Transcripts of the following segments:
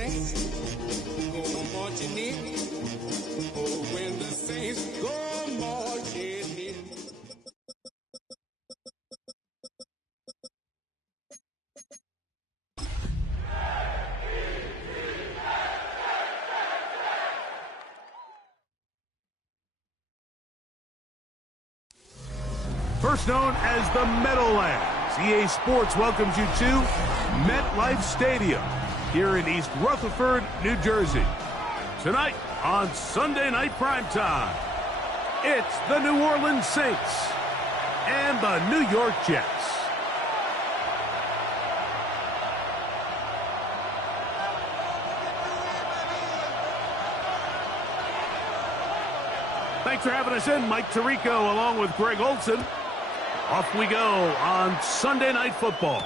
saints go marching in, oh, when the saints go marching in. First known as the Meadowlands, EA Sports welcomes you to MetLife Stadium here in East Rutherford, New Jersey. Tonight on Sunday Night Primetime, it's the New Orleans Saints and the New York Jets. Thanks for having us in, Mike Tirico, along with Greg Olson. Off we go on Sunday Night Football.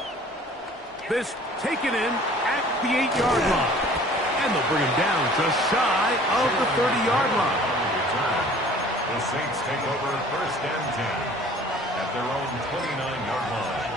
This taken in at the 8-yard line. And they'll bring him down just shy of the 30-yard line. The Saints take over 1st and 10 at their own 29-yard line.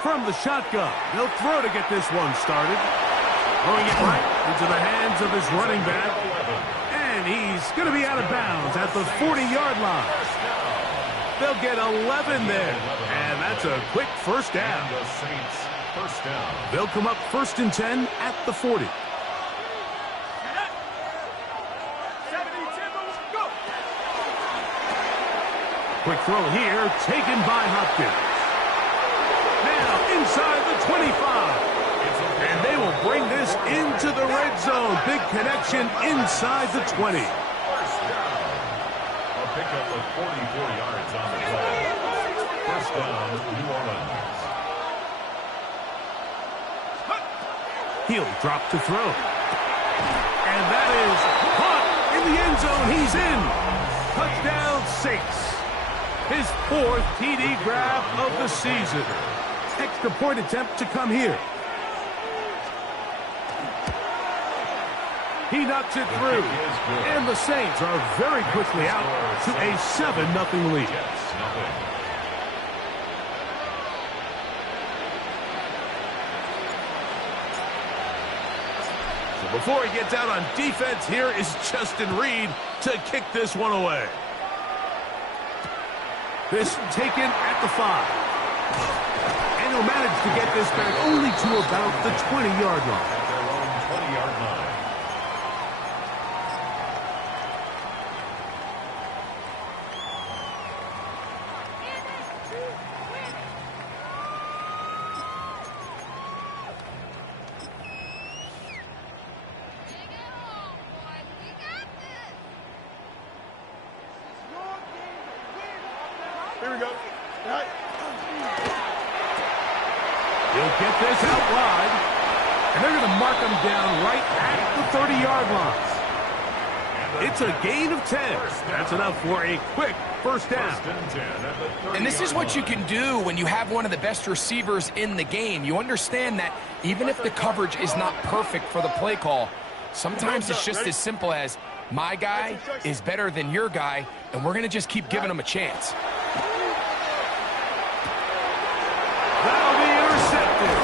From the shotgun, they'll throw to get this one started. Throwing it right into the hands of his running back. And he's going to be out of bounds at the 40-yard line. They'll get 11 there. And that's a quick first down. And the Saints first down. They'll come up 1st and 10 at the 40. Quick throw here, taken by Hopkins. Now inside the 25. And they will bring this into the red zone. Big connection inside the 20. First down. A pickup of 44 yards on the play. First down, New Orleans. He'll drop to throw. And that is caught in the end zone. He's in. Touchdown Saints. His 4th TD grab of the season. Extra point attempt to come here. He knocks it through. And the Saints are very quickly out to a 7-0 lead. So before he gets out on defense, here is Justin Reed to kick this one away. This taken at the 5. And he'll manage to get this back only to about the 20-yard line. At their own 20-yard line. Here we go. He'll get this out wide. And they're going to mark him down right at the 30-yard line. It's a gain of 10. That's enough for a quick first down. And this is what you can do when you have one of the best receivers in the game. You understand that even if the coverage is not perfect for the play call, sometimes it's just as simple as, my guy is better than your guy, and we're going to just keep giving him a chance. That'll be intercepted.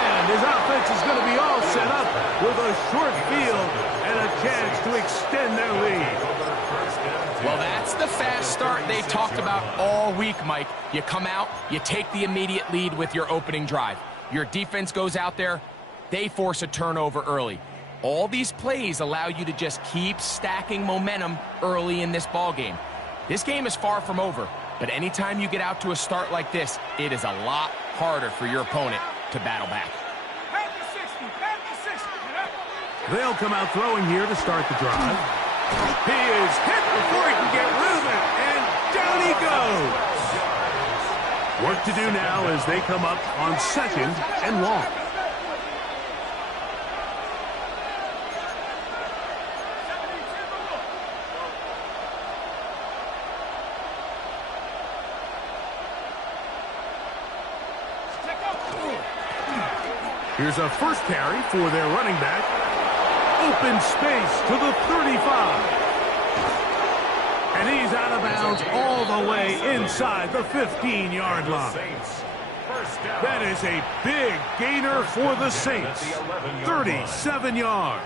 And his offense is going to be all set up with a short field and a chance to extend their lead. Well, that's the fast start they talked about all week, Mike. You come out, you take the immediate lead with your opening drive. Your defense goes out there, they force a turnover early. All these plays allow you to just keep stacking momentum early in this ball game. This game is far from over, but anytime you get out to a start like this, it is a lot harder for your opponent to battle back. They'll come out throwing here to start the drive. He is hit before he can get rid of it, and down he goes. Work to do now as they come up on 2nd and long. Here's a first carry for their running back. Open space to the 35. And he's out of bounds all the way inside the 15-yard line. That is a big gainer for the Saints. 37 yards.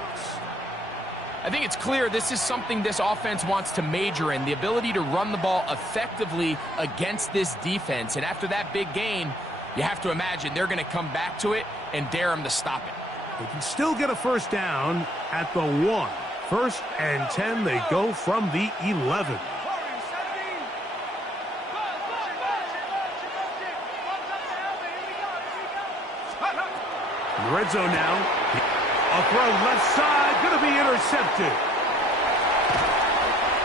I think it's clear this is something this offense wants to major in, the ability to run the ball effectively against this defense. And after that big gain, you have to imagine they're going to come back to it and dare them to stop it. They can still get a first down at the 1. First and 10, they go from the 11. In the red zone now. A throw left side, going to be intercepted.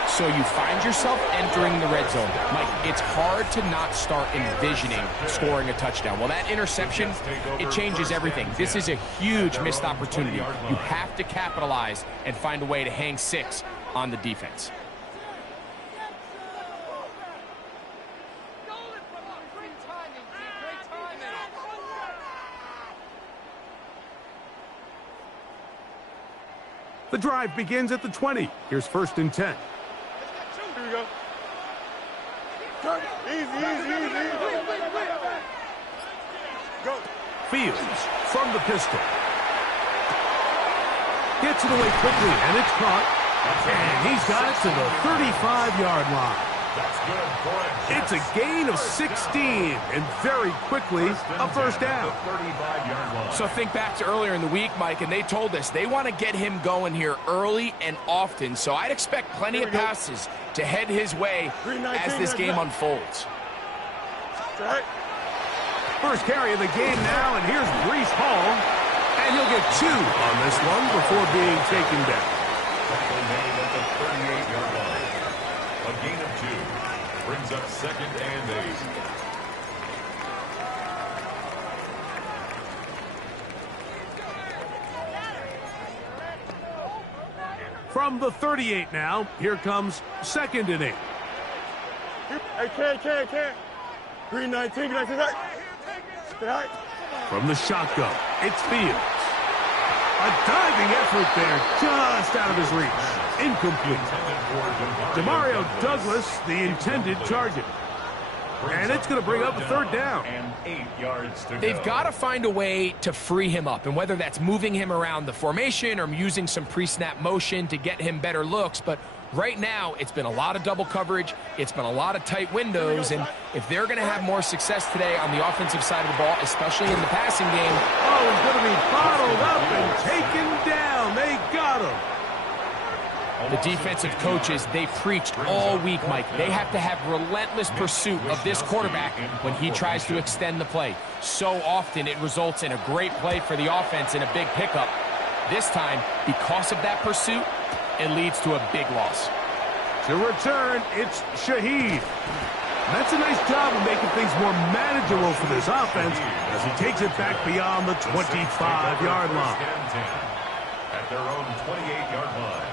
So you find yourself entering the red zone. Mike, it's hard to not start envisioning scoring a touchdown. Well, that interception, it changes everything. This is a huge missed opportunity. You have to capitalize and find a way to hang 6 on the defense. The drive begins at the 20. Here's first and 10. Here we go. Easy. Go. Fields from the pistol. Gets it away quickly, and it's caught. And he's got it to the 35-yard line. It's a gain of 16, and very quickly, a first down. So think back to earlier in the week, Mike, and they told us they want to get him going here early and often. So I'd expect plenty of passes to head his way as this game unfolds. First carry of the game now, and here's Breece Hall. And he'll get 2 on this one before being taken down. A gain of 2 brings up second and 8. From the 38 now, here comes second and 8. Hey, can't. Green 19, stay high. From the shotgun, it's Fields. A diving effort there, just out of his reach. Incomplete. Demario Douglas, the intended target. And it's going to bring up a third down. And 8 yards to go. They've got to find a way to free him up, and whether that's moving him around the formation or using some pre-snap motion to get him better looks, but right now it's been a lot of double coverage, it's been a lot of tight windows, and if they're going to have more success today on the offensive side of the ball, especially in the passing game. Oh, he's going to be bottled up and taken down. They got him. The defensive coaches, they preached all week, Mike. They have to have relentless pursuit of this quarterback when he tries to extend the play. So often it results in a great play for the offense and a big pickup. This time, because of that pursuit, it leads to a big loss. To return, it's Shaheed. That's a nice job of making things more manageable for this offense as he takes it back beyond the 25-yard line. At their own 28-yard line.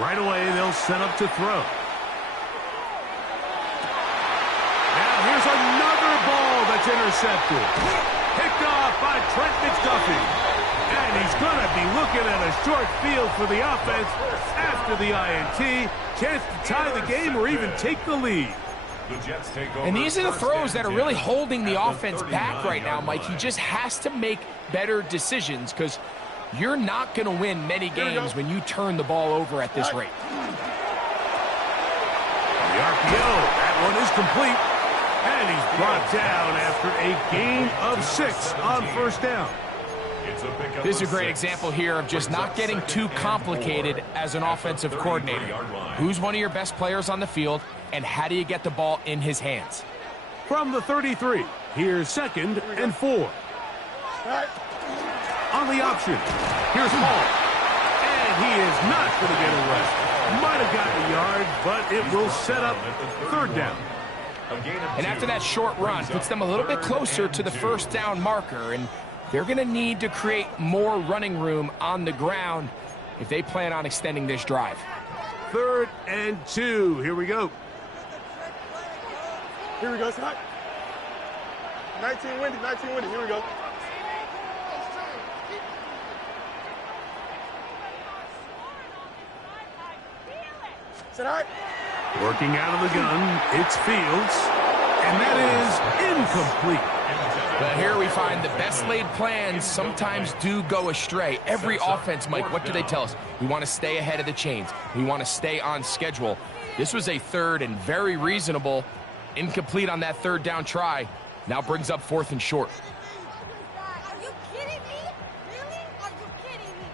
Right away, they'll set up to throw. Now here's another ball that's intercepted. Picked off by Trent McDuffie. And he's going to be looking at a short field for the offense after the INT. Chance to tie the game or even take the lead. And these are the throws that are really holding the offense back right now, Mike. He just has to make better decisions because you're not going to win many games when you turn the ball over at this rate. The RPO, that one is complete. And he's brought down after a gain of 6 on first down. This is a great example here of just not getting too complicated as an offensive coordinator. Who's one of your best players on the field, and how do you get the ball in his hands? From the 33, here's second and 4. On the option, here's Hall. And he is not going to get away. Might have gotten a yard, but it will set up third down. And after that short run, puts them a little bit closer to the first down marker, and they're going to need to create more running room on the ground if they plan on extending this drive. 3rd and 2. Here we go. Here we go, it's hot. 19 windy, here we go. Sit high. Working out of the gun, it's Fields, and that is incomplete. But here we find the best laid plans sometimes do go astray. Every offense, Mike, what do they tell us? We want to stay ahead of the chains. We want to stay on schedule. This was a 3rd and very reasonable. Incomplete on that 3rd down try. Now brings up 4th and short. Are you kidding me? Really? Are you kidding me?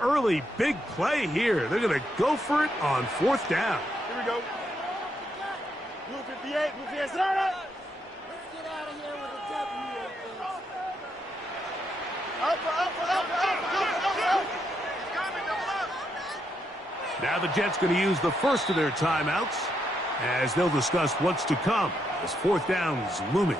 Early big play here. They're going to go for it on 4th down. Here we go. Blue 58, Blue 58, sit down. Let's get out of here with a W. Up. Now the Jets going to use the first of their timeouts as they'll discuss what's to come as 4th down is looming.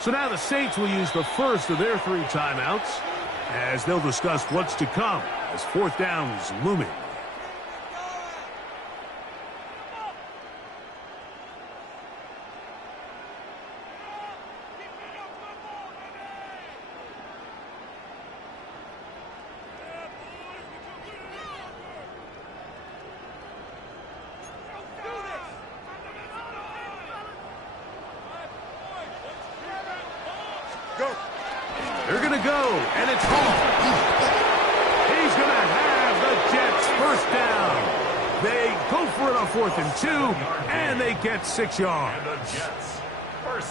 So now the Saints will use the first of their 3 timeouts as they'll discuss what's to come as 4th down is looming. They're going to go, and it's Hall. He's going to have the Jets first down. They go for it on 4th and 2, and they get 6 yards.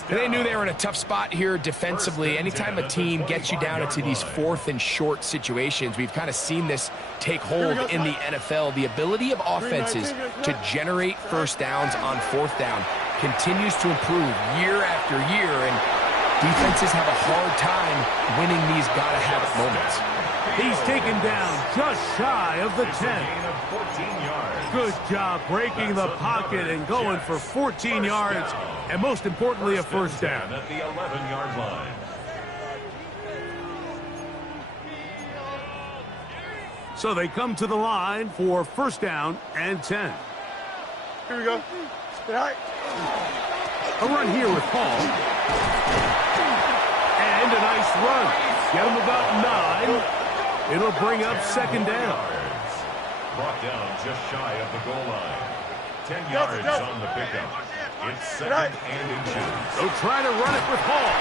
They knew they were in a tough spot here defensively. Anytime a team gets you down into these 4th and short situations, we've kind of seen this take hold in the NFL. The ability of offenses to generate first downs on 4th down continues to improve year after year, and defenses have a hard time winning these gotta-have-it moments. He's taken down just shy of the 10. Good job breaking the pocket and going for 14 yards, and most importantly, a first down. At the 11-yard line. So they come to the line for first down and 10. Here we go. Sit high. A run here with Hall. And a nice run. Get him about 9. It'll bring up second down. Brought down just shy of the goal line. 10 yards on the pickup. It's second and inches. They'll try to run it with Hall.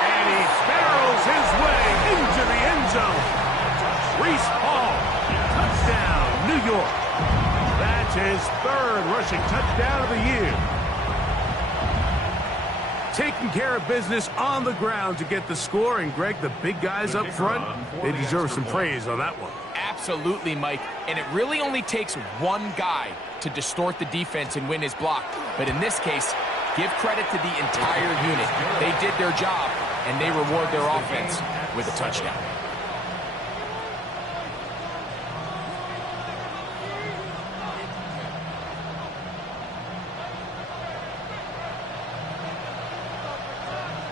And he barrels his way into the end zone. Reese Hall. Touchdown, New York. That's his 3rd rushing touchdown of the year. Taking care of business on the ground to get the score. And, Greg, the big guys up front, they deserve some praise on that one. Absolutely, Mike. And it really only takes one guy to distort the defense and win his block. But in this case, give credit to the entire unit. They did their job, and they reward their offense with a touchdown.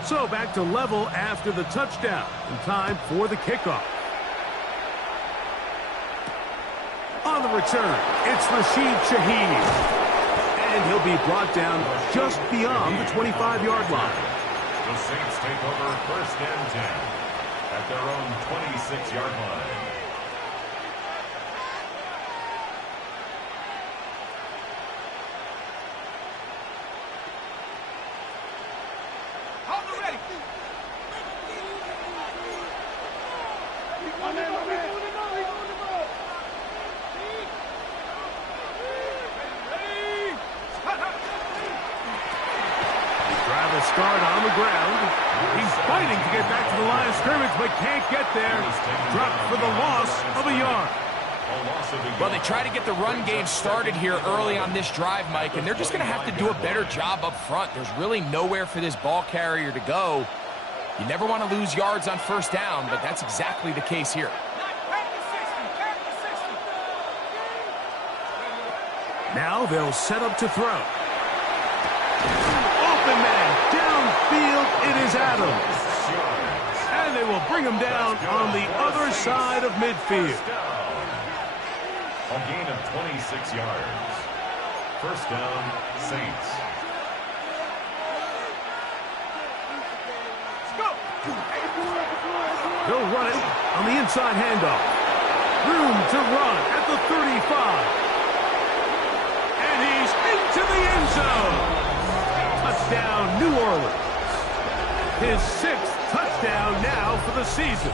So back to level after the touchdown. And time for the kickoff. On the return, it's Rashid Shaheed. And he'll be brought down just beyond the 25-yard line. The Saints take over first and 10 at their own 26-yard line. My man. ground. He's fighting to get back to the line of scrimmage, but can't get there. Dropped for the loss of a yard. Well, they try to get the run game started here early on this drive, Mike, and they're just going to have to do a better job up front. There's really nowhere for this ball carrier to go. You never want to lose yards on first down, but that's exactly the case here. Now they'll set up to throw. Open man, downfield, it is Adams. And they will bring him down on the other side of midfield. A gain of 26 yards. First down, Saints. They'll run it on the inside handoff. Room to run at the 35. And he's into the end zone. Touchdown, New Orleans. His 6th touchdown now for the season.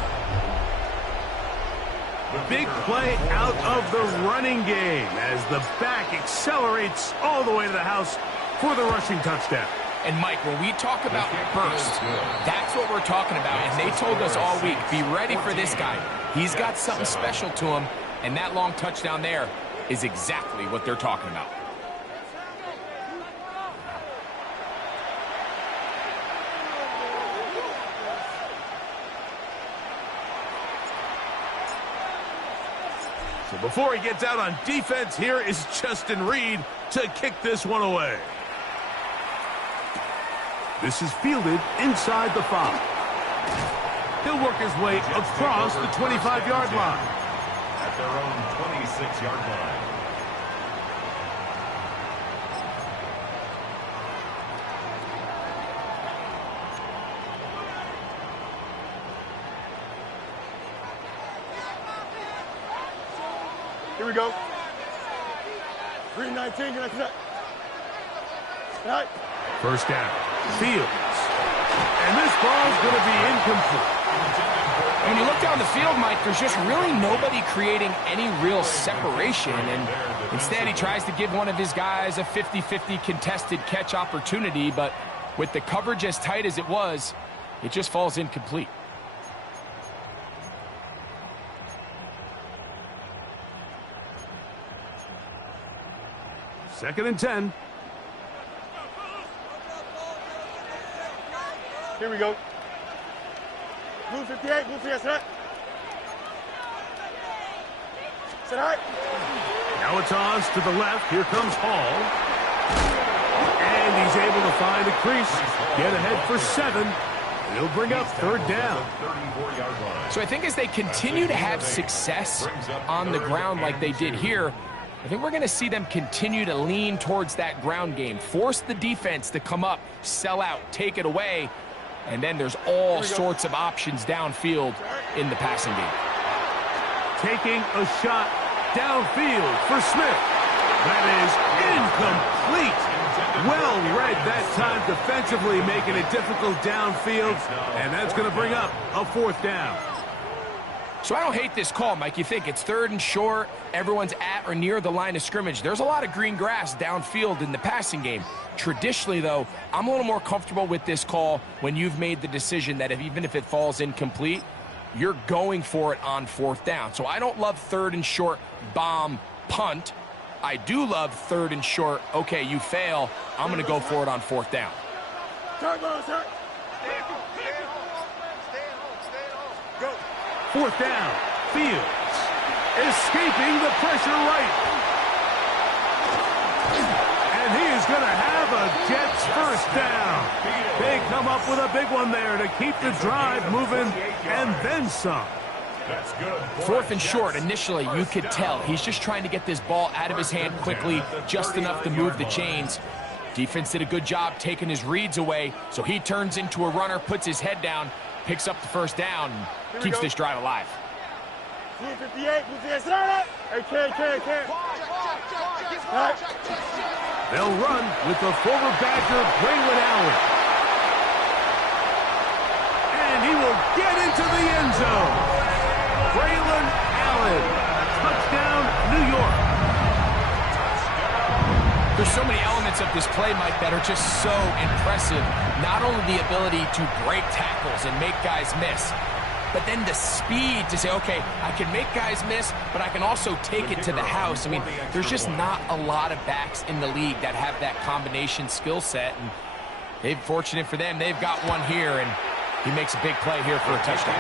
Big play out of the running game as the back accelerates all the way to the house for the rushing touchdown. And, Mike, when we talk about burst, that's what we're talking about. And they told us all week, be ready for this guy. He's got something special to him, and that long touchdown there is exactly what they're talking about. So before he gets out on defense, here is Justin Reed to kick this one away. This is fielded inside the 5. He'll work his way across the 25-yard line. At their own 26-yard line. Here we go. 319, get that. Right. First down. Fields. And this ball's going to be incomplete. When you look down the field, Mike, there's just really nobody creating any real separation. And instead, he tries to give one of his guys a 50-50 contested catch opportunity. But with the coverage as tight as it was, it just falls incomplete. Second and 10. Here we go. Blue 58, blue 58, set. Set high. Now it's Oz to the left. Here comes Hall. And he's able to find a crease. Get ahead for 7. He'll bring up third down. So I think as they continue to have success on the ground like they did here, I think we're going to see them continue to lean towards that ground game. Force the defense to come up, sell out, take it away. And then there's all sorts of options downfield in the passing game. Taking a shot downfield for Smith. That is incomplete. Well read that time defensively, making it difficult downfield. And that's going to bring up a fourth down. So I don't hate this call, Mike. You think it's third and short, everyone's at or near the line of scrimmage. There's a lot of green grass downfield in the passing game. Traditionally, though, I'm a little more comfortable with this call when you've made the decision that even if it falls incomplete, you're going for it on fourth down. So I don't love third and short, bomb, punt. I do love third and short, okay, you fail, I'm going to go for it on fourth down. Go. Fourth down, Fields, escaping the pressure right. And he is going to have a Jets first down. They come up with a big one there to keep the drive moving, and then some. That's good. Fourth and short, initially, you could tell he's just trying to get this ball out of his hand quickly, just enough to move the chains. Defense did a good job taking his reads away, so he turns into a runner, puts his head down, picks up the first down, and keeps this drive alive. 58, hey, can't. Right. They'll run with the former Badger, Braylon Allen. And he will get into the end zone. Braylon Allen, touchdown, New York. There's so many elements of this play, Mike, that are just so impressive. Not only the ability to break tackles and make guys miss, but then the speed to say, okay, I can make guys miss, but I can also take it to the house. I mean, there's just not a lot of backs in the league that have that combination skill set. And they're fortunate for them, they've got one here, and he makes a big play here for a touchdown.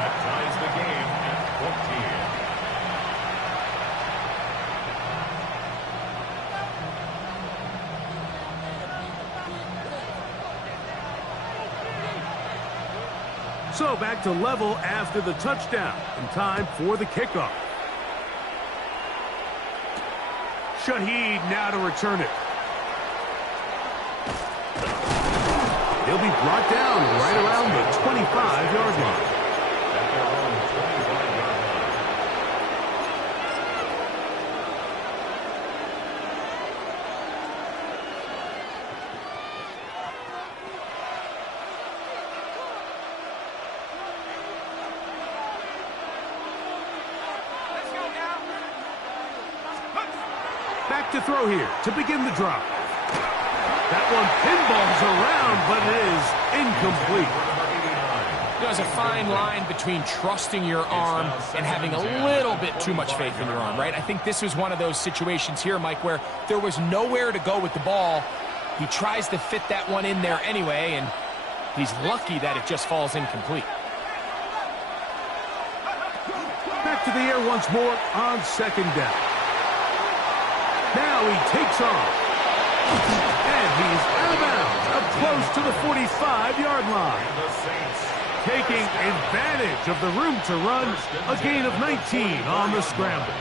That ties the game at 14. So back to level after the touchdown, and time for the kickoff. Shaheed now to return it. He'll be brought down right around the 25-yard line. At their own 25-yard line. Back to throw here to begin the drop. That one pinballs around, but it is incomplete. There's a fine line between trusting your arm and having a little bit too much faith in your arm, right? I think this was one of those situations here, Mike, where there was nowhere to go with the ball. He tries to fit that one in there anyway, and he's lucky that it just falls incomplete. Back to the air once more on second down. Now he takes off. And he's out of bounds, up close to the 45-yard line. Taking advantage of the room to run, a gain of 19 on the scramble.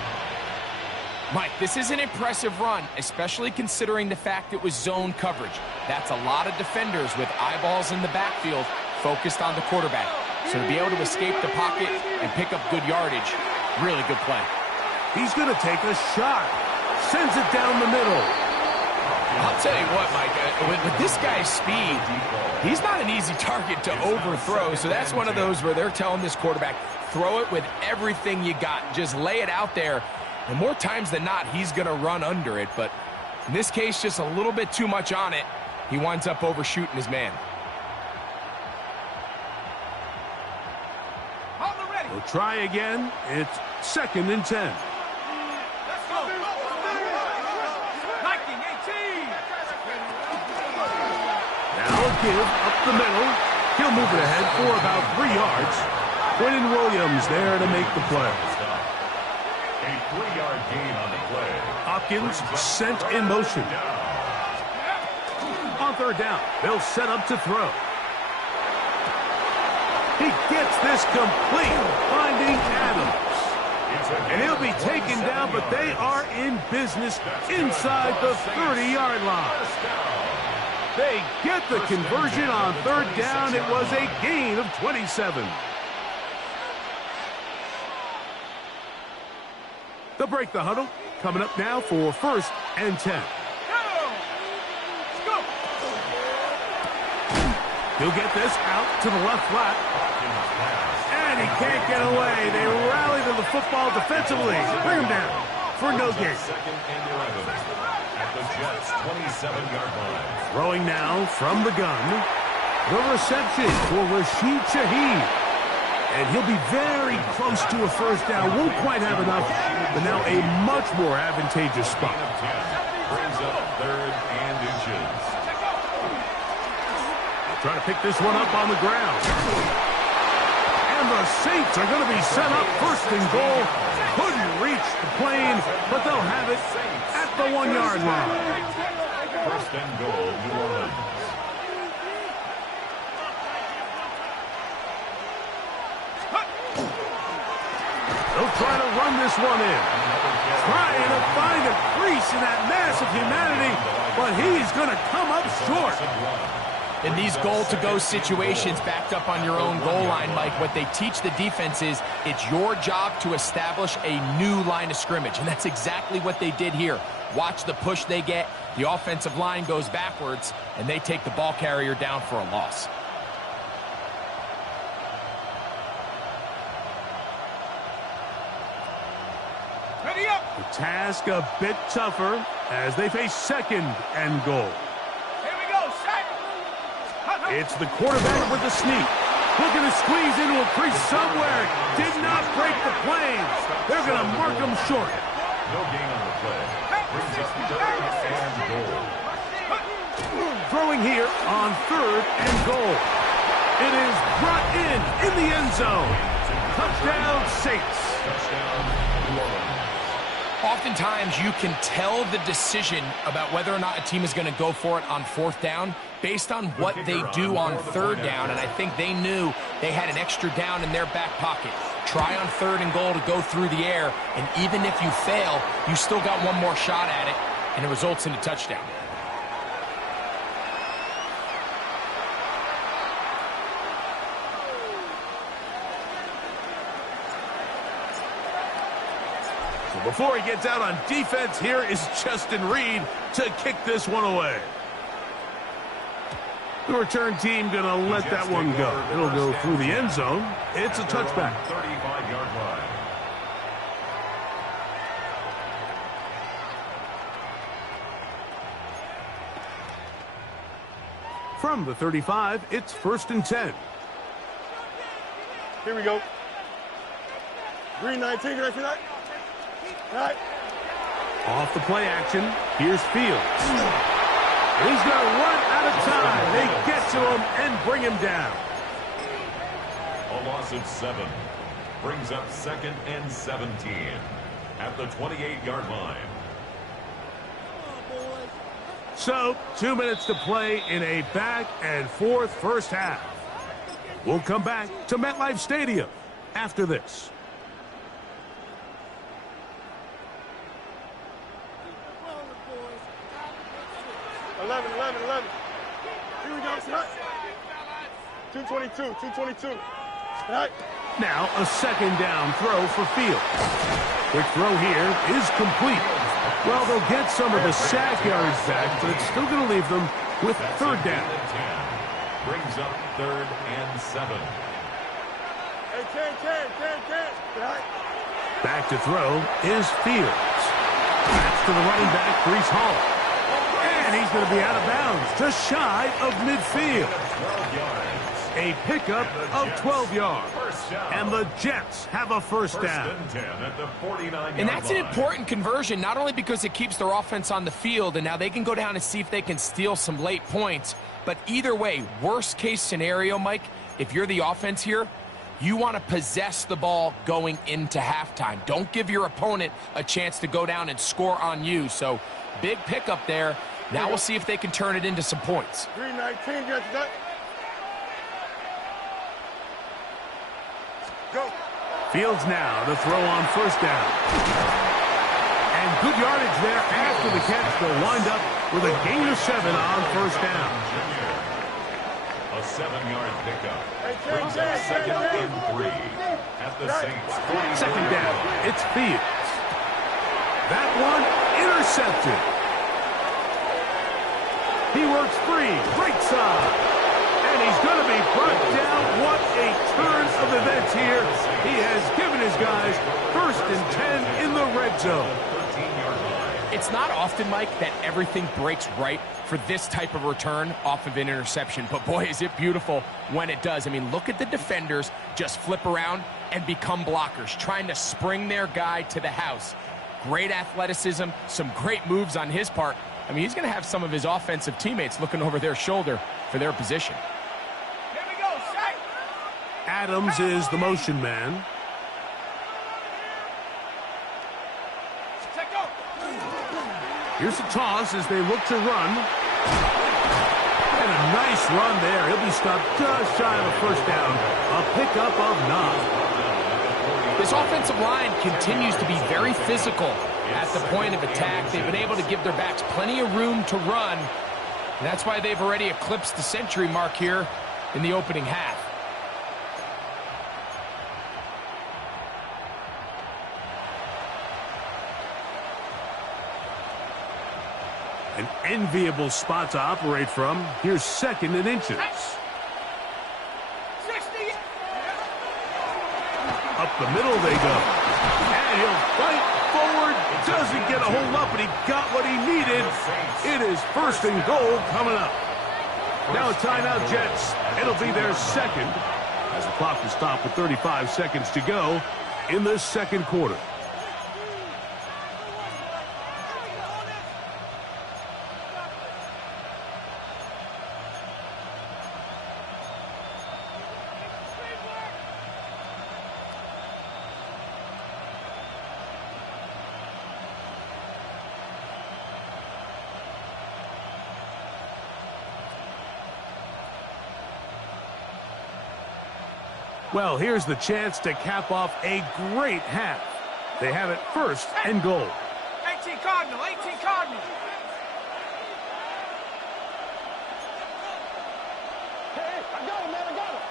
Mike, this is an impressive run, especially considering the fact it was zone coverage. That's a lot of defenders with eyeballs in the backfield focused on the quarterback. So to be able to escape the pocket and pick up good yardage, really good play. He's going to take a shot. Sends it down the middle. I'll tell you what, Mike, with this guy's speed, he's not an easy target to overthrow. So that's one of those where they're telling this quarterback, throw it with everything you got. Just lay it out there. And more times than not, he's going to run under it. But in this case, just a little bit too much on it. He winds up overshooting his man. We'll try again. It's 2nd and 10. Give up the middle. He'll move it ahead for about 3 yards. Quentin Williams there to make the play. A 3-yard gain on the play. Hopkins sent in motion. On third down, they'll set up to throw. He gets this complete, finding Adams. And he'll be taken down, but they are in business inside the 30-yard line. They get the conversion on third down. It was a gain of 27. They'll break the huddle. Coming up now for 1st and 10. He'll get this out to the left flat. And he can't get away. They rally to the football defensively. Bring him down for no gain. 2nd and 11. At the Jets' 27-yard line. Throwing now from the gun. The reception for Rashid Shaheed. And he'll be very close to a first down. Won't quite have enough, but now a much more advantageous spot. Brings up 3rd and inches. Trying to pick this one up on the ground. And the Saints are going to be set up 1st and goal. Couldn't reach the plane, but they'll have it at the 1-yard line. 1st and goal, New Orleans. They'll try to run this one in. Trying to find a crease in that mass of humanity, but he's going to come up short. In these goal-to-go situations backed up on your own goal line, Mike, what they teach the defense is it's your job to establish a new line of scrimmage, and that's exactly what they did here. Watch the push they get. The offensive line goes backwards, and they take the ball carrier down for a loss. The task a bit tougher as they face second and goal. It's the quarterback with the sneak. Looking to squeeze into a crease somewhere. Did not break the planes. They're going to mark him short. No gain on the play. Brings up third and goal. Throwing here on third and goal. It is brought in the end zone. Touchdown, Saints. Touchdown, New Orleans. Oftentimes, you can tell the decision about whether or not a team is going to go for it on fourth down based on what they do on third down, and I think they knew they had an extra down in their back pocket. Try on third and goal to go through the air, and even if you fail, you still got one more shot at it, and it results in a touchdown. Before he gets out on defense, here is Justin Reed to kick this one away. The return team going to let that one go. It'll go through the end zone. It's a touchback. 35-yard line. From the 35, it's 1st and 10. Here we go. Green 19, can I see that? All right. Off the play action, here's Fields. He's going to run out of time. They get to him and bring him down. A loss of 7. Brings up 2nd and 17 at the 28-yard line. So, 2 minutes to play in a back-and-forth first half. We'll come back to MetLife Stadium after this. 11. Here we go, tonight. 222. Tonight. Now a second down throw for Fields. Quick throw here is complete. Well, they'll get some of the sack yards back, but it's still going to leave them with third down. Brings up 3rd and 7. Hey, 10. Tonight. Back to throw is Fields. That's to the running back, Breece Hall. And he's going to be out of bounds, just shy of midfield. 12 yards. A pickup of 12 yards. And the Jets have a first down. First and 10 at the 49-yard line. And that's an important conversion, not only because it keeps their offense on the field, and now they can go down and see if they can steal some late points. But either way, worst case scenario, Mike, if you're the offense here, you want to possess the ball going into halftime. Don't give your opponent a chance to go down and score on you. So big pickup there. Now we'll see if they can turn it into some points. 319, get that. Go. Fields now to throw on first down. And good yardage there after the catch. They'll wind up with a gain of 7 on first down. A 7-yard pickup. Brings up 2nd and 3 at the Saints 40. Second down, it's Fields. That one intercepted. He works free, right side. And he's going to be brought down. What a turn of events here. He has given his guys 1st and 10 in the red zone. It's not often, Mike, that everything breaks right for this type of return off of an interception. But boy, is it beautiful when it does. I mean, look at the defenders just flip around and become blockers, trying to spring their guy to the house. Great athleticism, some great moves on his part. I mean, he's going to have some of his offensive teammates looking over their shoulder for their position. Here we go, Shaq. Adams is the motion man. Here's a toss as they look to run. And a nice run there. He'll be stopped just shy of a first down. A pickup of 9. This offensive line continues to be very physical at the point of attack. They've been able to give their backs plenty of room to run. And that's why they've already eclipsed the century mark here in the opening half. An enviable spot to operate from. Here's 2nd and inches. Up the middle they go. And he'll fight forward. Doesn't get a hold up, but he got what he needed. It is first and goal coming up. Now a timeout, Jets. It'll be their second as the clock will stop with 35 seconds to go in the second quarter. Well, here's the chance to cap off a great half. They have it first and goal. 18 Cardinal, 18 Cardinal. Hey, I got him, man, I got him.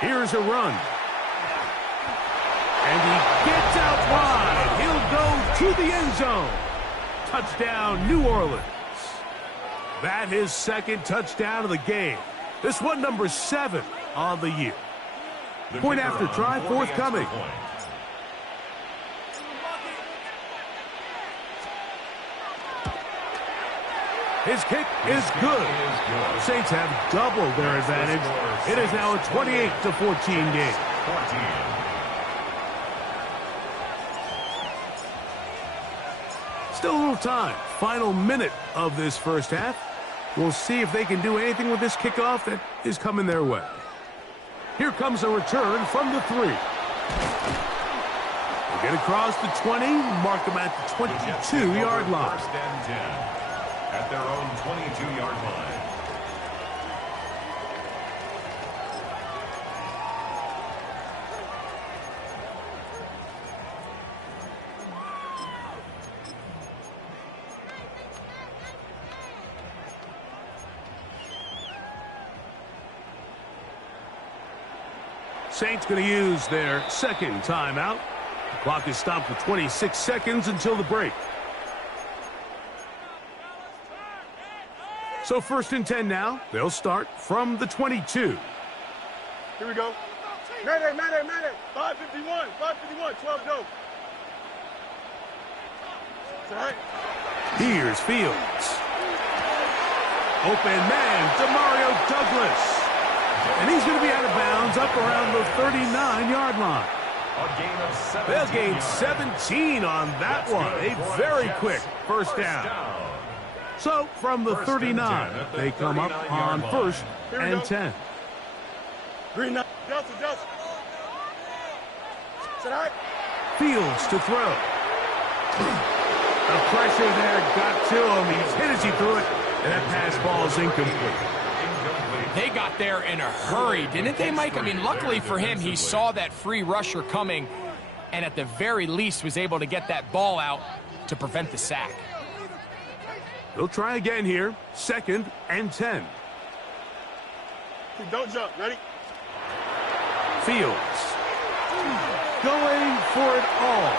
Here's a run. And he gets out wide. He'll go to the end zone. Touchdown, New Orleans. That his second touchdown of the game. This one number 7 on the year. Point after try forthcoming. His kick is good. The Saints have doubled their advantage. It is now a 28-14 game. Still a little time. Final minute of this first half. We'll see if they can do anything with this kickoff that is coming their way. Here comes a return from the 3. They get across the 20, mark them at the 22-yard line. First and 10 at their own 22-yard line. Saints going to use their second timeout. The clock is stopped with 26 seconds until the break. So first and 10 now. They'll start from the 22. Here we go. Mayday, mayday, mayday. 551, 551, 12 go. It's all right. Here's Fields. Open man, Demario Douglas. And he's going to be out of bounds up around the 39-yard line. They'll gain 17 on that one. A very quick first down. So from the 39, they come up on first and 10. Green up. Delta, Delta. Is that all right? Fields to throw. The pressure there got to him. He's hit as he threw it, and that pass falls incomplete. They got there in a hurry, didn't they, Mike? I mean, luckily for him, he saw that free rusher coming and at the very least was able to get that ball out to prevent the sack. They'll try again here. Second and 10. Don't jump. Ready? Fields. Going for it all.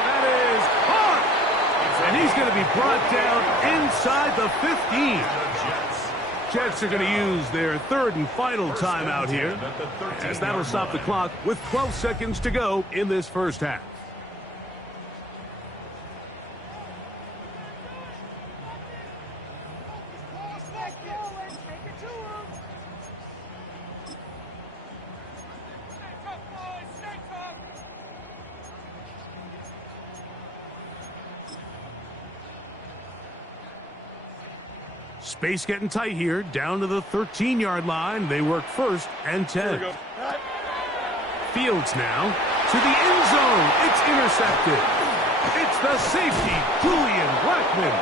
That is hard. And he's going to be brought down inside the 15. Jets are going to use their third and final timeout here, as that'll stop the clock with 12 seconds to go in this first half. Space getting tight here, down to the 13-yard line. They work first and 10. Fields now to the end zone. It's intercepted. It's the safety, Julian Blackmon.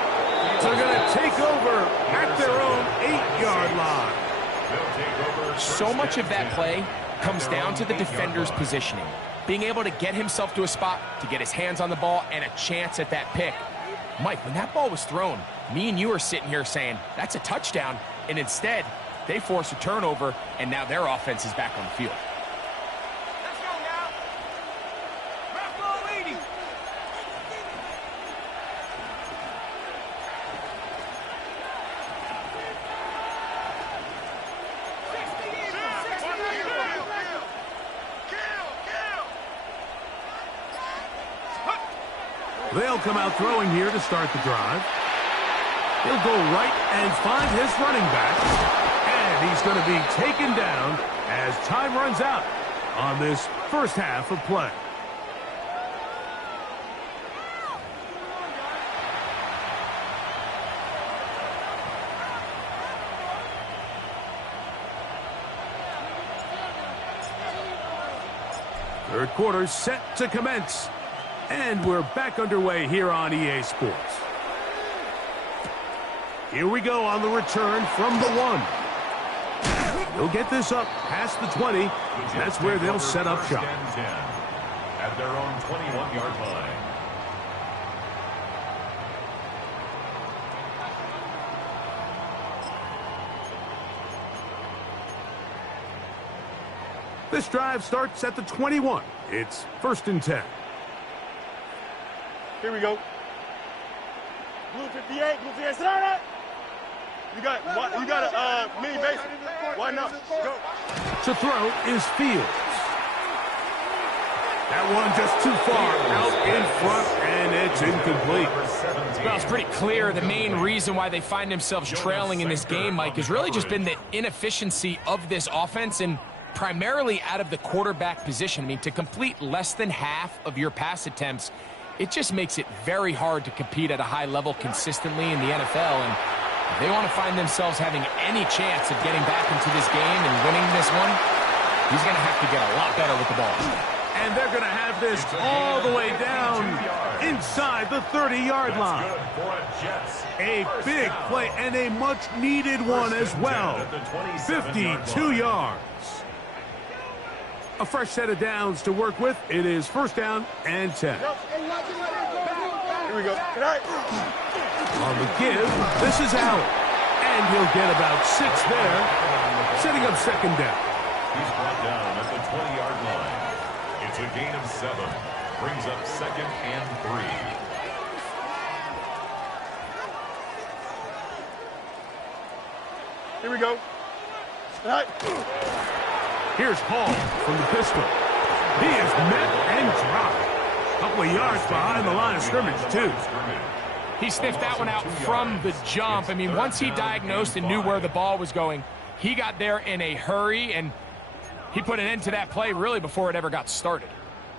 They're going to take over at their own 8-yard line. So much of that play comes down to the defender's positioning. Being able to get himself to a spot, to get his hands on the ball, and a chance at that pick. Mike, when that ball was thrown, me and you are sitting here saying, that's a touchdown. And instead, they force a turnover, and now their offense is back on the field. Let's go now. Ref ball leading. They'll come out throwing here to start the drive. He'll go right and find his running back. And he's going to be taken down as time runs out on this first half of play. Third quarter set to commence. And we're back underway here on EA Sports. Here we go on the return from the 1. They'll get this up past the 20. That's where they'll set up shop. At their own 21-yard line. This drive starts at the 21. It's 1st and 10. Here we go. Blue 58, blue 58, start it! You got a mini base. Why not? Go. To throw is Fields. That one just too far out in front, and it's incomplete. Well, it's pretty clear the main reason why they find themselves trailing in this game, Mike, has really just been the inefficiency of this offense and primarily out of the quarterback position. I mean, to complete less than half of your pass attempts, it just makes it very hard to compete at a high level consistently in the NFL. And if they want to find themselves having any chance of getting back into this game and winning this one, he's going to have to get a lot better with the ball. And they're going to have this all the way down inside the 30-yard line. A big play and a much-needed one as well. 52 yards. A fresh set of downs to work with. It is 1st down and 10. Here we go. On the give, this is Allen. And he'll get about 6 there, setting up 2nd down. He's brought down at the 20-yard line. It's a gain of 7. Brings up 2nd and 3. Here we go. Here's Hall from the pistol. He is met and dropped. A couple of yards behind the line of scrimmage, too. He sniffed that one out from the jump. I mean, once he diagnosed and knew where the ball was going, he got there in a hurry, and he put an end to that play really before it ever got started.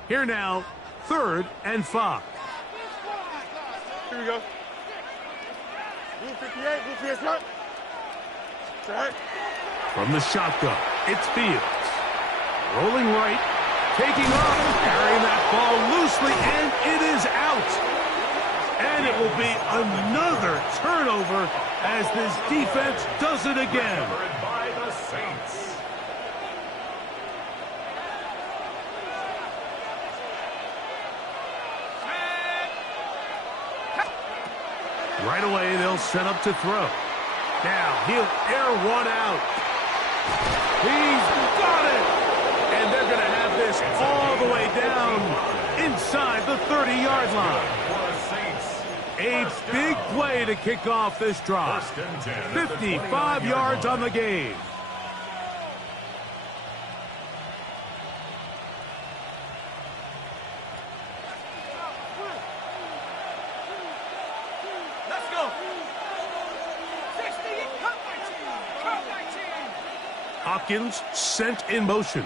Here now, 3rd and 5. Here we go. Blue 58, blue 58, front. Right. From the shotgun, it's Fields. Rolling right, taking off, carrying that ball loosely, and it is out. And it will be another turnover as this defense does it again. By the Saints. Right away, they'll set up to throw. Now, he'll air one out. He's got it! And they're going to have this all the way down inside the 30-yard line. A big play to kick off this drive. 55 yards on the game. Let's go. 60, cut 19. Cut 19. Hopkins sent in motion.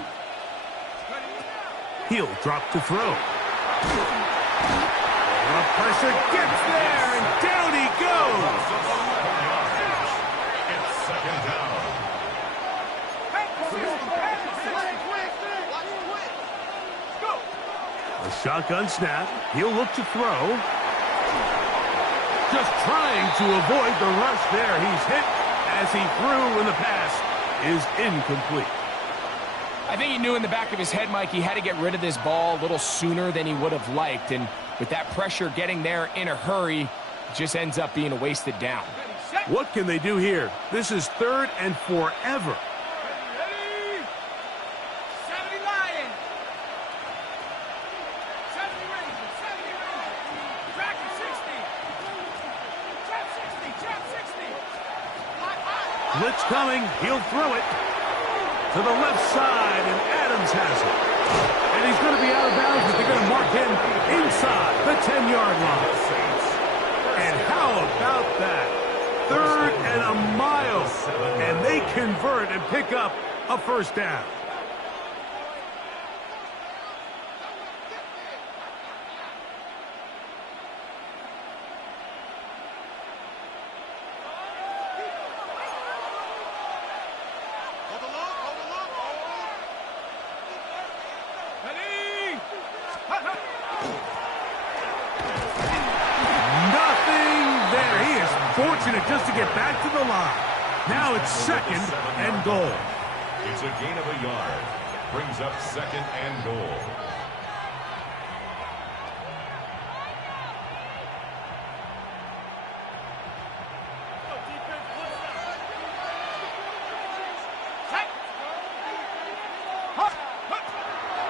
He'll drop to throw. The pressure gets there, and down he goes. It's 2nd down. A shotgun snap. He'll look to throw. Just trying to avoid the rush there. He's hit as he threw, and the pass is incomplete. I think he knew in the back of his head, Mike, he had to get rid of this ball a little sooner than he would have liked. And with that pressure getting there in a hurry, it just ends up being a wasted down. What can they do here? This is 3rd and forever. Ready? 70 Lions. 70 Rangers. 70 Rangers. Track at 60. Trap 60. Trap 60. Blitz coming. He'll throw it. to the left side, and Adams has it. And he's going to be out of bounds, but they're going to mark him inside the 10-yard line. And how about that? 3rd and a mile. And they convert and pick up a first down. Fortunate just to get back to the line. Now it's 2nd and goal. It's a gain of a yard. Brings up 2nd and goal.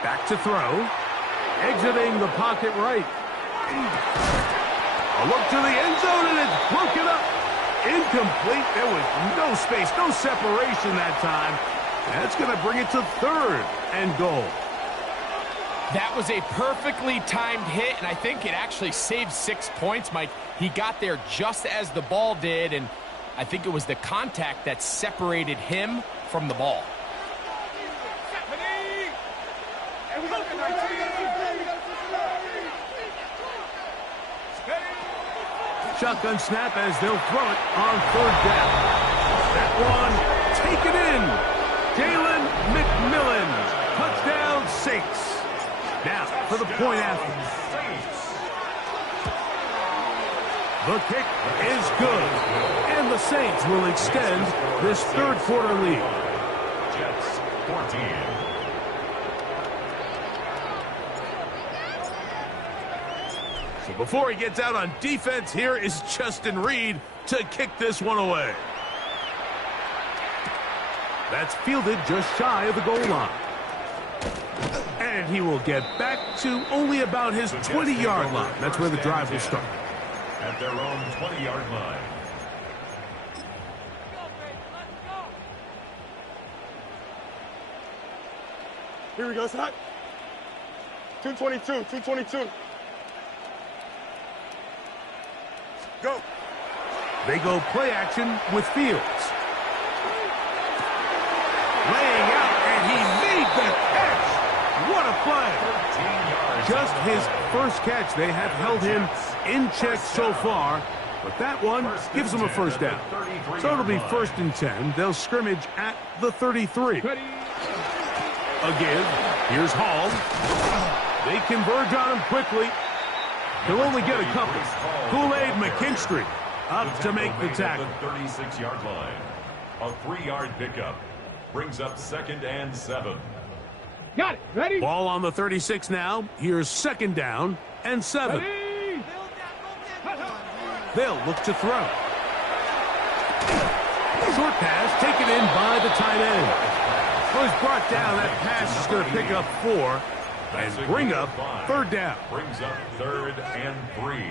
Back to throw. Exiting the pocket right. A look to the end zone, and it's broken up. Incomplete. There was no space, no separation that time. That's going to bring it to 3rd and goal. That was a perfectly timed hit, and I think it actually saved 6 points, Mike. He got there just as the ball did, and I think it was the contact that separated him from the ball. Shotgun snap as they'll throw it on 3rd down. That one taken in. Jalen McMillan. Touchdown, Saints. Now for the point after. The kick is good. And the Saints will extend this 3rd quarter lead. Jets 14. So before he gets out on defense, here is Justin Reed to kick this one away. That's fielded just shy of the goal line. And he will get back to only about his 20-yard line. That's where the drive will start. At their own 20-yard line. Here we go, it's hot. 222. Go. They go play action with Fields. Laying out, and he made the catch. What a play. Just his first catch. They have held him in check so far, but that one gives them a first down. So it'll be 1st and 10. They'll scrimmage at the 33. Again, here's Hall. They converge on him quickly. He'll only get a couple. Kool-Aid McKinstry up to make the tackle. 36-yard line. A 3-yard pickup. Brings up 2nd and 7. Got it. Ready? Ball on the 36 now. Here's 2nd down and 7. Ready? They'll look to throw. Short pass taken in by the tight end. Well, he's brought down. That pass is going to pick up 4. And bring up 3rd down. Brings up 3rd and 3.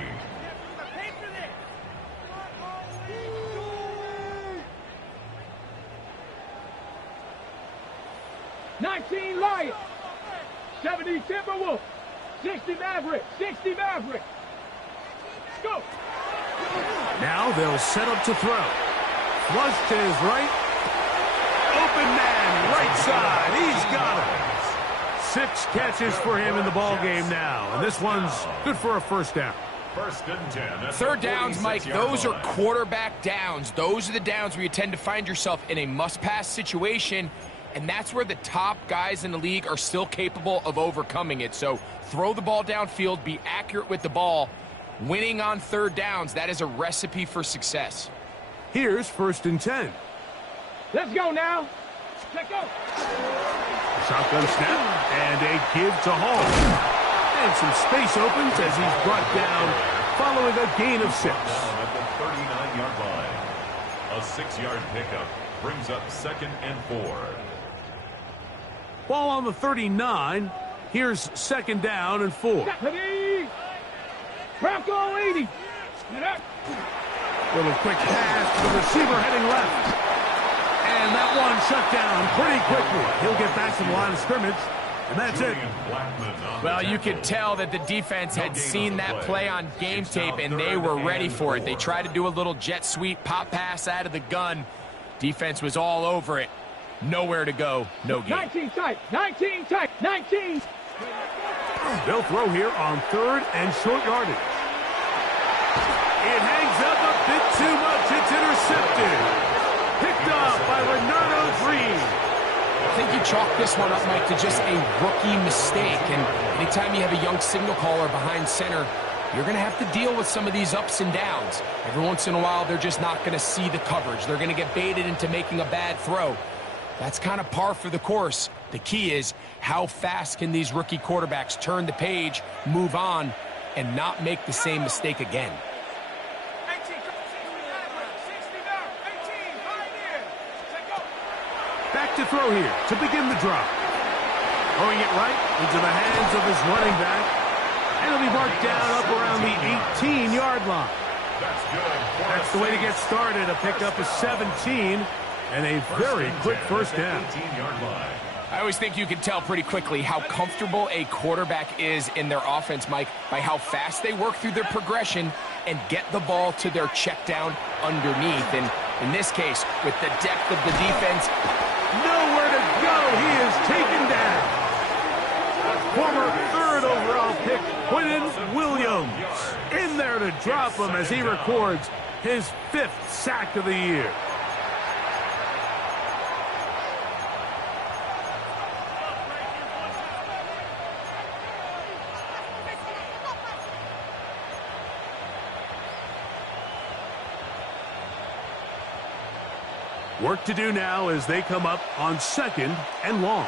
19 Lions, 70 Timberwolves, 60 Maverick, 60 Maverick. Go. Now they'll set up to throw. Flush to his right. Open man, right side. He's got it. 6 catches for him in the ball game now. And this one's good for a first down. 1st and 10. 3rd downs, Mike, those are quarterback downs. Those are the downs where you tend to find yourself in a must-pass situation, and that's where the top guys in the league are still capable of overcoming it. So throw the ball downfield, be accurate with the ball. Winning on 3rd downs, that is a recipe for success. Here's 1st and 10. Let's go now. Let's go. Shotgun snap and a give to Hall. And some space opens as he's brought down following a gain of 6. At the 39-yard line. A 6-yard pickup brings up 2nd and 4. Ball on the 39. Here's 2nd down and 4. Bronco 80. Little quick pass to the receiver heading left. And that one shut down pretty quickly. He'll get back to the line of scrimmage, and that's it. Well, you could tell that the defense had seen that play on game tape, and they were ready for it. They tried to do a little jet sweep, pop pass out of the gun. Defense was all over it. Nowhere to go, no game. 19 tight, 19 tight, 19. They'll throw here on third and short yardage. It hangs up a bit too much. It's intercepted. Picked off by Renardo Green. I think you chalk this one up, Mike, to just a rookie mistake. And anytime you have a young signal caller behind center, you're going to have to deal with some of these ups and downs. Every once in a while, they're just not going to see the coverage. They're going to get baited into making a bad throw. That's kind of par for the course. The key is how fast can these rookie quarterbacks turn the page, move on, and not make the same mistake again. 18, 69, 18, right here. Go. Back to throw here to begin the drive. Throwing it right into the hands of his running back. And it'll be marked down up around the 18-yard line. That's the way to get started. A pickup of 17 and a very quick first down. I always think you can tell pretty quickly how comfortable a quarterback is in their offense, Mike, by how fast they work through their progression and get the ball to their check down underneath. And in this case, with the depth of the defense, nowhere to go. He is taken down. Former third overall pick, Quinnen Williams, in there to drop him as he records his 5th sack of the year. Work to do now as they come up on 2nd and long.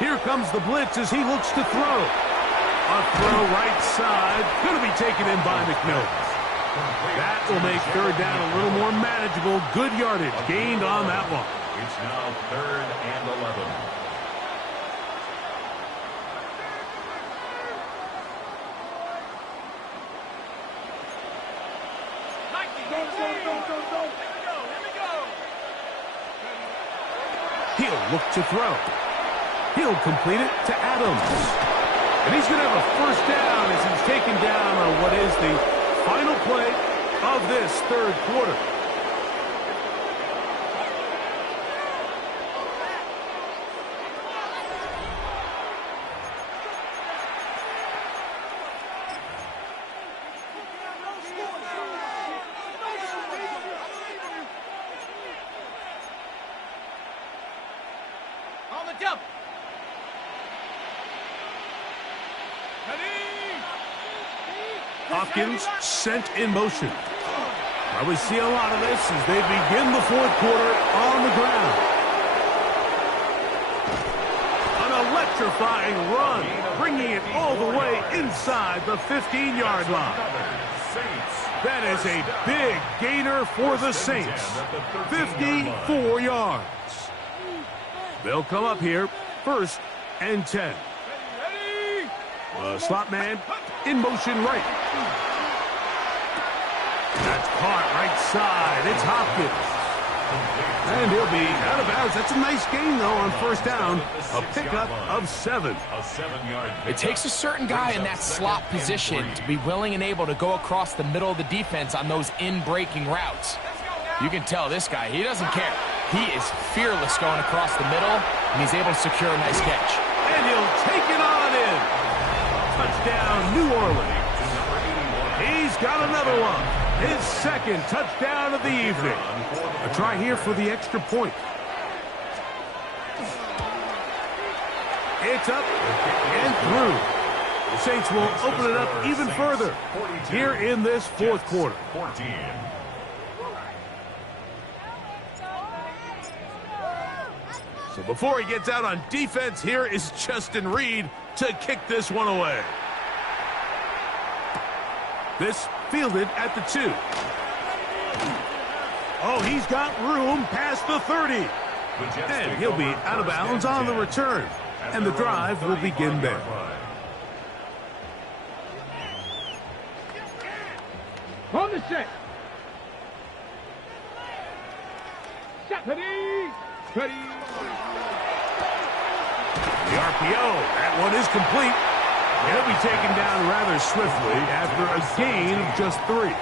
Here comes the blitz as he looks to throw. A throw right side. Going to be taken in by McMillan. That will make third down a little more manageable. Good yardage gained on that one. It's now 3rd and 11. He'll look to throw. He'll complete it to Adams. And he's going to have a first down as he's taken down on what is the final play of this third quarter. On the jump. Hopkins sent in motion. Probably see a lot of this as they begin the fourth quarter on the ground. An electrifying run, bringing it all the way inside the 15-yard line. That is a big gainer for the Saints. 54 yards. They'll come up here, 1st and 10. The slot man in motion right. That's caught right side. It's Hopkins. And he'll be out of bounds. That's a nice gain, though, on first down. A pickup of 7. It takes a certain guy in that slot position to be willing and able to go across the middle of the defense on those in-breaking routes. You can tell this guy, he doesn't care. He is fearless going across the middle, and he's able to secure a nice catch. And he'll take it on in. Touchdown, New Orleans. He's got another one. His 2nd touchdown of the evening. A try here for the extra point. It's up and through. The Saints will open it up even further here in this fourth quarter. So before he gets out on defense, here is Justin Reed to kick this one away. This fielded at the 2. Oh, he's got room past the 30. And he'll be out of bounds on the return. And the drive will begin there. On the set. Ready. The RPO, that one is complete. He'll be taken down rather swiftly after a gain of just 3.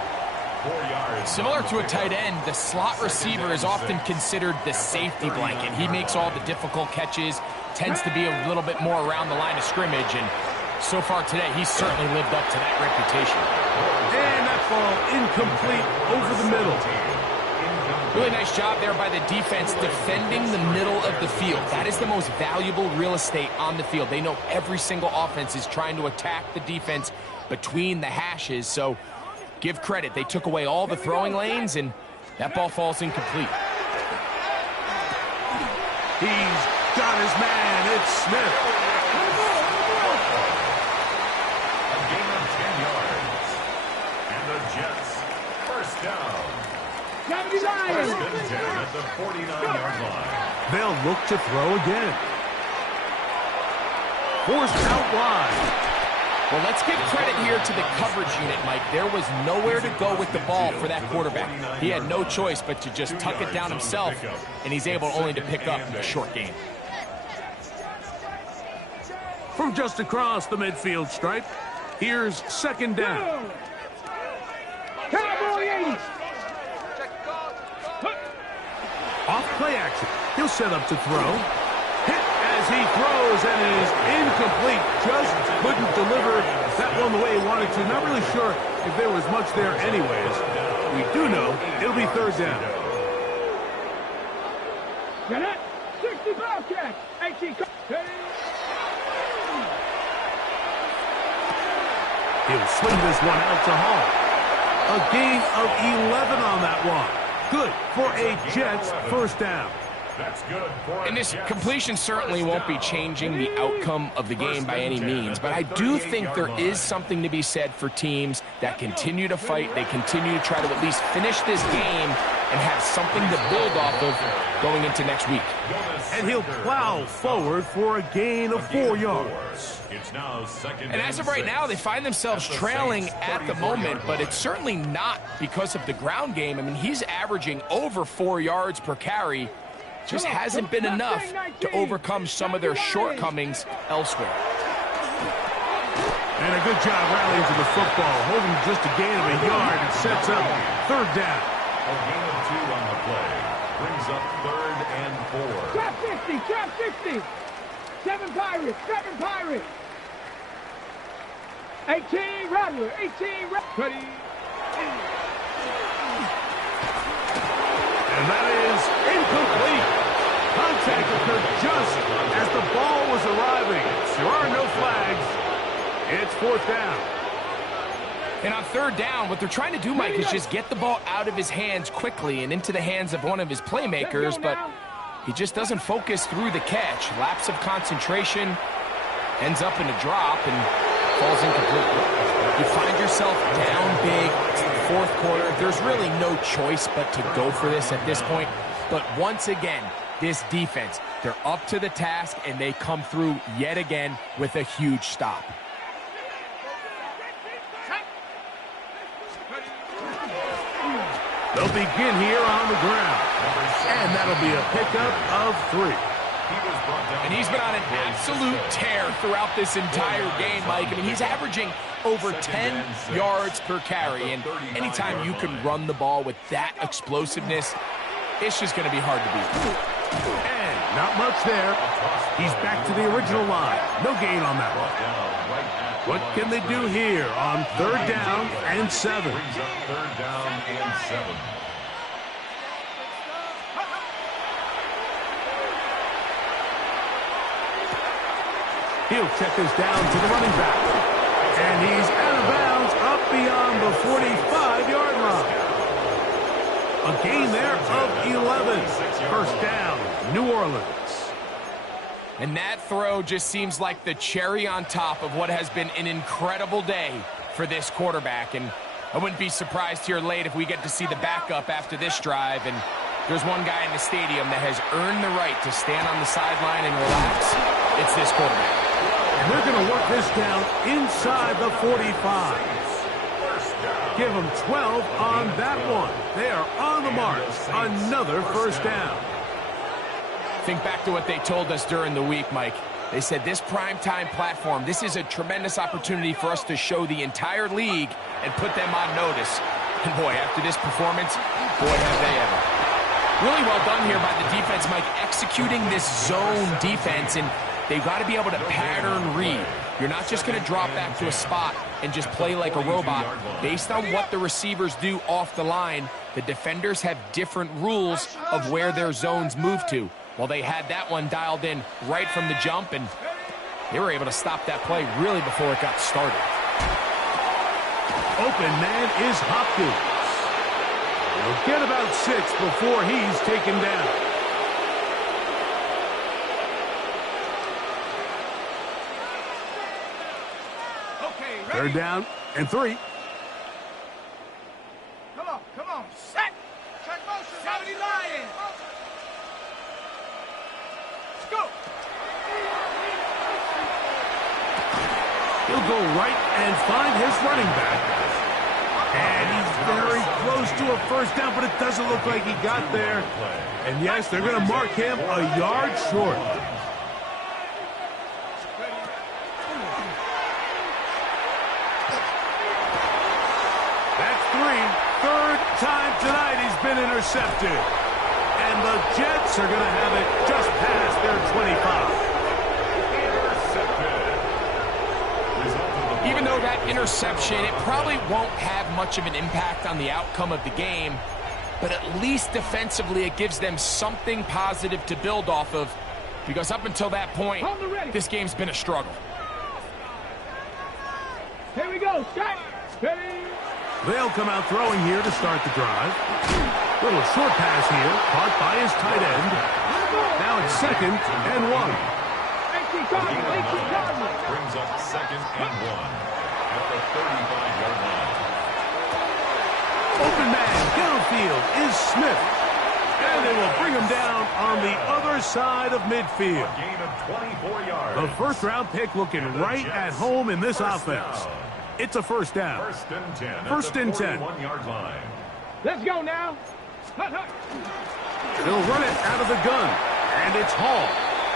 4 yards. Similar to a tight end, the slot receiver is often considered the safety blanket. He makes all the difficult catches, tends to be a little bit more around the line of scrimmage, and so far today, he's certainly lived up to that reputation. And that ball incomplete over the middle. Really nice job there by the defense defending the middle of the field. That is the most valuable real estate on the field. They know every single offense is trying to attack the defense between the hashes, so give credit. They took away all the throwing lanes, and that ball falls incomplete. He's got his man. It's Smith. A gain of 10 yards. And the Jets, first down. First and 10 at the 49-yard line. They'll look to throw again. Forced out wide. Well, let's give credit here to the coverage unit, Mike. There was nowhere to go with the ball for that quarterback. He had no choice but to just tuck it down himself, and he's able only to pick up a short gain. From just across the midfield stripe, here's second down. Cowboy 80. Off play action. He'll set up to throw. Hit as he throws, and it is incomplete. Just couldn't deliver that one the way he wanted to. Not really sure if there was much there anyways. We do know it'll be third down. Get it? 60 ball catch. 18. He'll swing this one out to Hall. A gain of 11 on that one. Good for a Jets first down. That's good for And this completion certainly won't be changing the outcome of the game by any means, but I do think there is something to be said for teams that continue to fight. They continue to try to at least finish this game and have something to build off of going into next week. And he'll plow forward for a gain of 4 yards. It's now second And as of right now, they find themselves trailing at the moment, but it's certainly not because of the ground game. I mean, he's averaging over 4 yards per carry. Just hasn't been enough to overcome some of their shortcomings elsewhere. And a good job rallying to the football, holding just a gain of a yard. It sets up third down. A gain of 2 on the play. Brings up 3rd and 4. Trap 50. Trap 60. 7 Pirates. 7 Pirates. 18 Rattler. 18 Rattler. Ready. And that is incomplete. Contact occurred just as the ball was arriving. There are no flags. It's fourth down. And on third down, what they're trying to do, Mike, is just get the ball out of his hands quickly and into the hands of one of his playmakers, but he just doesn't focus through the catch. Lapse of concentration, ends up in a drop, and falls incomplete. You find yourself down big. It's the fourth quarter. There's really no choice but to go for this at this point. But once again, this defense, they're up to the task, and they come through yet again with a huge stop. They'll begin here on the ground. And that'll be a pickup of 3. And he's been on an absolute tear throughout this entire game, Mike. I mean, he's averaging over 10 yards per carry. And anytime you can run the ball with that explosiveness, it's just going to be hard to beat. And not much there. He's back to the original line. No gain on that one. What can they do here on third down and 7? Brings up 3rd down and 7. He'll check this down to the running back. And he's out of bounds up beyond the 45-yard line. A gain there of 11. First down, New Orleans. And that throw just seems like the cherry on top of what has been an incredible day for this quarterback. And I wouldn't be surprised here late if we get to see the backup after this drive. And there's one guy in the stadium that has earned the right to stand on the sideline and relax. It's this quarterback. And they're going to work this down inside the 45. First down. Give them 12 on that one. They are on the march. Another first down. Think back to what they told us during the week, Mike. They said this primetime platform, this is a tremendous opportunity for us to show the entire league and put them on notice. And boy, after this performance, boy, have they ever. Really well done here by the defense, Mike, executing this zone defense, and they've got to be able to pattern read. You're not just going to drop back to a spot and just play like a robot. Based on what the receivers do off the line, the defenders have different rules of where their zones move to. Well, they had that one dialed in right from the jump, and they were able to stop that play really before it got started. Open man is Hopkins. He'll get about 6 before he's taken down. Okay, ready? Third down and 3. Come on. Set. Check motion. 70 Lions. Let's go. He'll go right and find his running back. And he's very close to a first down, but it doesn't look like he got there. And yes, they're going to mark him a yard short. That's 3. Third time tonight he's been intercepted. And the Jets are going to have it just past their 25. Even though that interception, it probably won't have much of an impact on the outcome of the game, but at least defensively it gives them something positive to build off of, because up until that point, this game's been a struggle. Here we go. Set. Ready. They'll come out throwing here to start the drive. Little short pass here, caught by his tight end. Now it's 2nd and 1. Brings up 2nd and 1 at the 35-yard line. Open man downfield is Smith. And they will bring him down on the other side of midfield. A gain of 24 yards. The first-round pick looking right at home in this offense. It's a first down. First and 10. First and 10. 41-yard line. Let's go now. They'll run it out of the gun. And it's Hall.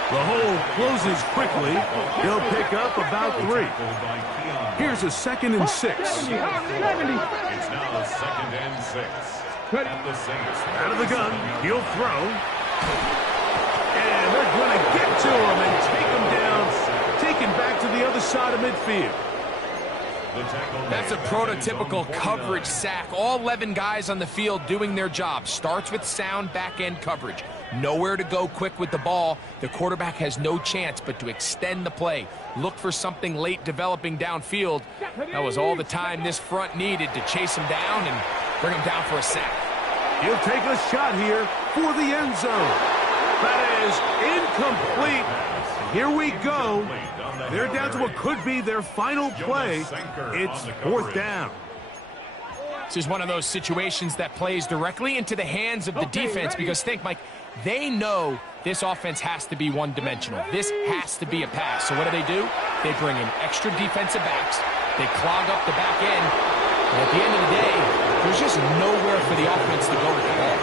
The hole closes quickly. He'll pick up about 3. Here's a 2nd and 6. It's now 2nd and 6. At the Saints. Out of the gun. He'll throw. And they're going to get to him and take him down. Taken back to the other side of midfield. That's a prototypical coverage sack. All 11 guys on the field doing their job. Starts with sound back-end coverage. Nowhere to go quick with the ball. The quarterback has no chance but to extend the play. Look for something late developing downfield. That was all the time this front needed to chase him down and bring him down for a sack. He'll take a shot here for the end zone. That is incomplete. Here we go. They're down to what could be their final play. It's 4th down. This is one of those situations that plays directly into the hands of the defense, because think, Mike, they know this offense has to be one-dimensional. This has to be a pass. So what do? They bring in extra defensive backs. They clog up the back end. And at the end of the day, there's just nowhere for the offense to go with the ball.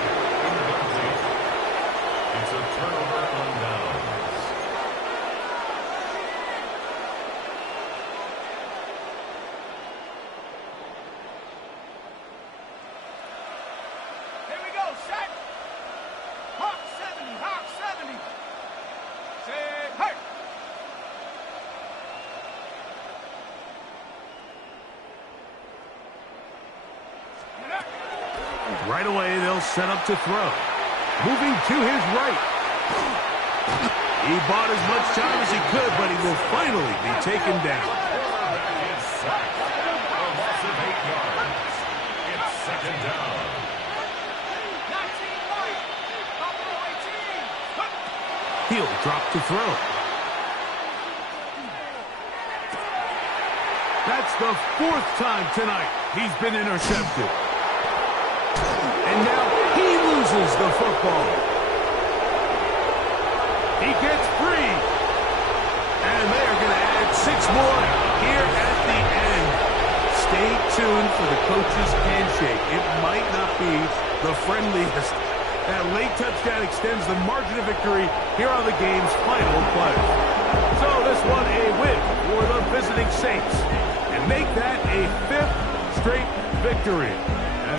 It's a turnover on downs. Here we go. Set. Hawk 70. Set. Hurt. Right away, they'll set up to throw. Moving to his right. He bought as much time as he could, but he will finally be taken down. It's sacked. A loss of 8 yards. It's 2nd down. 19 right. Buffalo 18. He'll drop to throw. That's the 4th time tonight he's been intercepted. And now he loses the football. He gets free. And they are going to add 6 more here at the end. Stay tuned. tuned for the coach's handshake. It might not be the friendliest. That late touchdown extends the margin of victory here on the game's final play. So this one a win for the visiting Saints, and make that a 5th straight victory.